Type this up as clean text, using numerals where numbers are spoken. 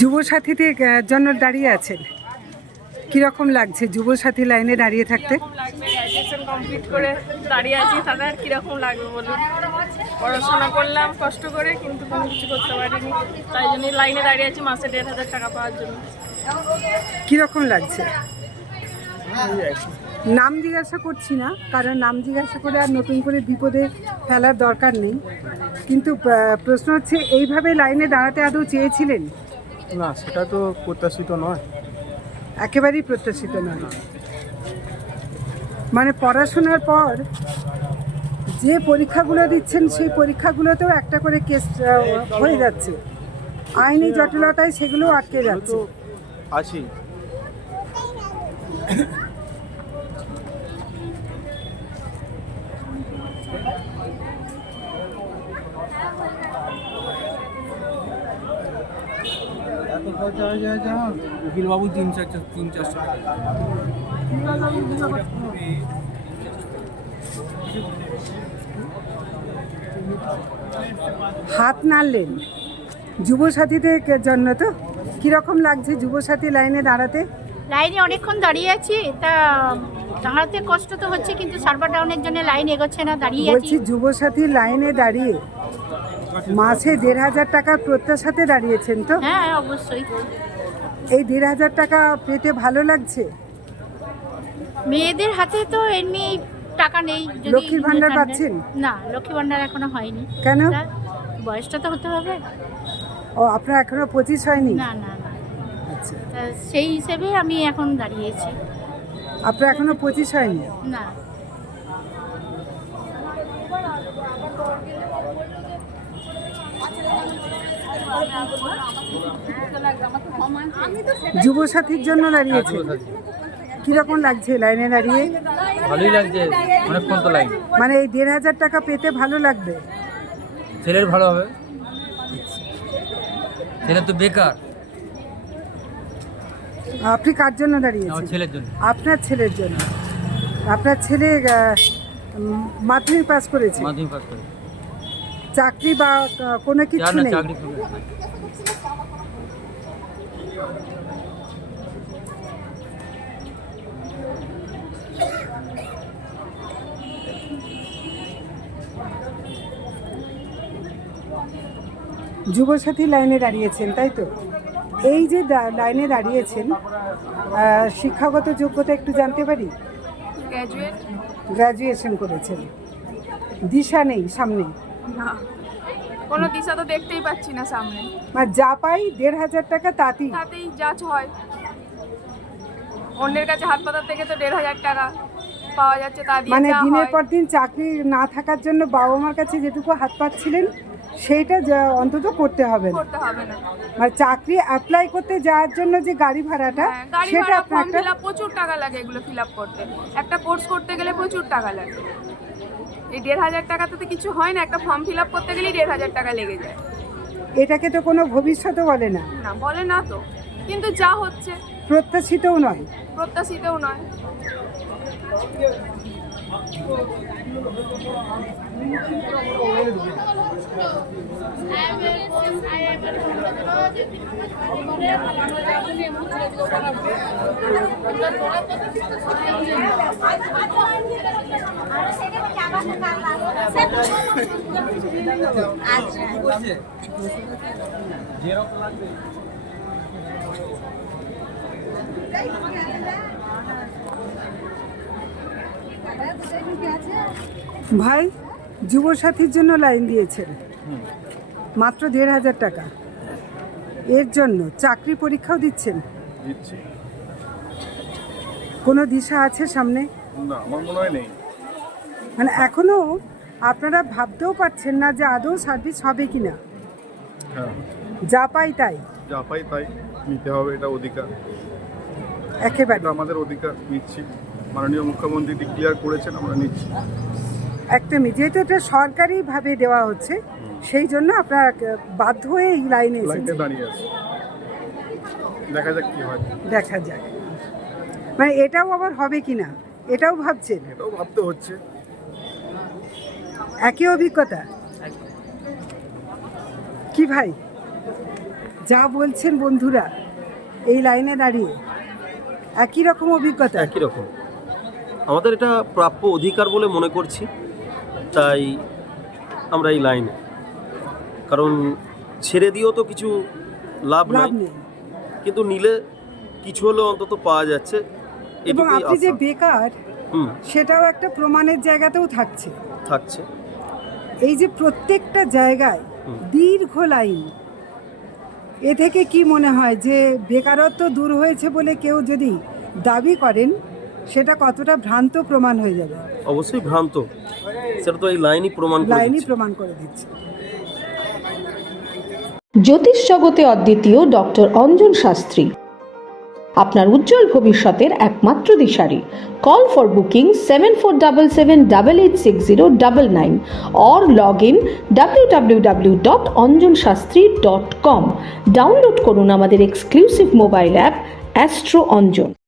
যুবসাথীদের জন্য দাঁড়িয়ে আছেন, কিরকম লাগছে যুবসাথী লাইনে দাঁড়িয়ে থাকতে? গ্র্যাজুয়েশন কমপ্লিট করে দাঁড়িয়ে আছি, তাদের আর কিরকম লাগবে বলুন? পড়াশোনা করলাম কষ্ট করে, কিন্তু কোনো কিছু করতে পারিনি, তাই জন্যই লাইনে দাঁড়িয়ে আছি মাসে ১,৫০০ টাকা পাওয়ার জন্য। কিরকম লাগছে? নাম জিজ্ঞাসা করছি না, কারণ নাম জিজ্ঞাসা করে আর নতুন করে বিপদে ফেলার দরকার নেই, কিন্তু প্রশ্ন হচ্ছে এইভাবে লাইনে দাঁড়াতে আদৌ চেয়েছিলেন? না, সেটা তো প্রত্যাশিত নয়। একেবারেই প্রত্যাশিত নয়। মানে পড়াশোনার পর যে পরীক্ষাগুলো দিচ্ছেন সেই পরীক্ষাগুলোতেও একটা করে কেস হয়ে যাচ্ছে, আইনি জটিলতায় সেগুলো আটকে যাচ্ছে। আছি উকিল বাবু 3-400 হাত নাড়লেন যুবসাথীদের জন্য, তো কীরকম লাগছে যুবসাথী লাইনে দাঁড়াতে? লাইনে অনেকক্ষণ দাঁড়িয়ে আছি, তা দাঁড়াতে কষ্ট তো হচ্ছে, কিন্তু সার্ভার ডাউনের জন্য লাইন এগোচ্ছে না, দাঁড়িয়ে আছি। বলছি যুবসাথী লাইনে দাঁড়িয়ে মাসে ১,৫০০ টাকার প্রত্যাশাতে দাঁড়িয়েছেন তো? হ্যাঁ অবশ্যই। এই ১,৫০০ টাকা পেতে ভালো লাগছে? মেয়েদের হাতে তো এমনি টাকা নেই। যদি লক্ষ্মীর ভান্ডার পাচ্ছেন? না, লক্ষ্মী ভান্ডার এখনো হয়নি। কেন? বয়সটা তো হতে হবে। ও, আপনার এখনো 25 হয়নি? না না না। আচ্ছা, তা সেই হিসেবে আমি এখন দাঁড়িয়েছি। আপনার এখনো 25 হয়নি? না। যুবসাথীর জন্য দাঁড়িয়েছে, কিরকম লাগছে লাইনে দাঁড়িয়ে? ভালোই লাগছে, অনেকক্ষণ তো লাইন। মানে এই ১,৫০০ টাকা পেতে ভালো লাগবে? ছেলের ভালো হবে, ছেলে তো বেকার। আপনি কার জন্য দাঁড়িয়েছেন? আমার ছেলের জন্য। আপনার ছেলের জন্য। আপনার ছেলে মাধ্যমিক পাস করেছে? মাধ্যমিক পাস করে। চাকরি বা কোনো কিছু নেই? চাকরি যুবসাথী লাইনে দাঁড়িয়েছেন, তাই তো? এই যে লাইনে দাঁড়িয়েছেন, শিক্ষাগত যোগ্যতা একটু জানতে পারি? গ্র্যাজুয়েশন করেছেন। দিশা নেই সামনে? না, কোনো দিশা তো দেখতেই পাচ্ছি না সামনে। মানে যা পাই ১,৫০০ টাকা তাতেই যা হয়, অন্যের কাছে হাত পাতার থেকে তো ১,৫০০ টাকা পাওয়া যাচ্ছে, তা দিয়ে মানে যা দিনের হয়। পর দিন চাকরি না থাকার জন্য বাবা মার কাছে যেটুকু হাত পাচ্ছিলেন সেইটা অন্তত করতে হবে না। মানে চাকরি অ্যাপ্লাই করতে যাওয়ার জন্য যে গাড়ি ভাড়াটা, সেটা আপনার প্রচুর টাকা লাগে, এগুলো ফিল আপ করতে, একটা কোর্স করতে গেলে প্রচুর টাকা লাগে। এই ১,৫০০ টাকাতে তো কিছু হয় না, একটা ফর্ম ফিল আপ করতে গেলেই ১,৫০০ টাকা লেগে যায়। এটাকে তো কোনো ভবিষ্যৎও বলে না। না, বলে না তো, কিন্তু যা হচ্ছে প্রত্যাশিতও নয়। ভাই, যুবসাথীর জন্য লাইন দিয়েছেন, মাত্র ১,৫০০ টাকা, এর জন্য চাকরি পরীক্ষাও দিচ্ছেন? কোনো দিশা আছে সামনে? না, আমার মনে হয় নেই। মানে এখনো আপনারা ভাবতেও পারছেন না যে আদৌ সার্ভিস হবে কিনা? হ্যাঁ, যা পাই তাই যা পাই তাই নিতে হবে, এটা অধিকার। একেবারে এটা আমাদের অধিকার নিচ্ছি, মাননীয় মুখ্যমন্ত্রী ডিক্লেয়ার করেছেন, আমরা নিচ্ছি। একদমই, যেহেতু এটা সরকারিভাবে দেওয়া হচ্ছে সেই জন্য আপনারা বাধ্য হয়ে এই লাইনে লাইনে এসেছেন। দাঁড়িয়ে আছে, দেখা যাক কি হয়। দেখা যাক, মানে এটাও আবার হবে কিনা এটাও ভাবছেন? এটাও ভাবতে হচ্ছে। একই অভিজ্ঞতা কি ভাই? যা বলছেন বন্ধুরা এই লাইনে দাঁড়িয়ে একই রকম অভিজ্ঞতা? একই রকম, আমাদের এটা প্রাপ্য অধিকার বলে মনে করছি, তাই আমরা এই লাইনে, কারণ ছেড়ে দিয়েও তো কিছু লাভ লাভ নাই, নেই। কিন্তু নিলে কিছু হলেও অন্তত পাওয়া যাচ্ছে। এবং এটুকুই আপনি যে আশা। বেকার সেটাও একটা প্রমাণের জায়গাতেও থাকছে। থাকছে। এই যে প্রত্যেকটা জায়গায় দীর্ঘ লাইন, এ থেকে কি মনে হয় যে বেকারত্ব দূর হয়েছে বলে কেউ যদি দাবি করেন সেটা কতটা ভ্রান্ত প্রমাণ হয়ে যাবে? অবশ্যই ভ্রান্ত, সেটা তো এই লাইনই প্রমাণ করে লাইনই দিচ্ছে। প্রমাণ করে দিচ্ছে। জ্যোতিষ জগতে অদ্বিতীয় ডক্টর অঞ্জন শাস্ত্রী, আপনার উজ্জ্বল ভবিষ্যতের একমাত্র দিশারি। Call for booking 7477886099 or log in www.anjanshastri.com। Download করুন আমাদের exclusive mobile app Astro Anjan.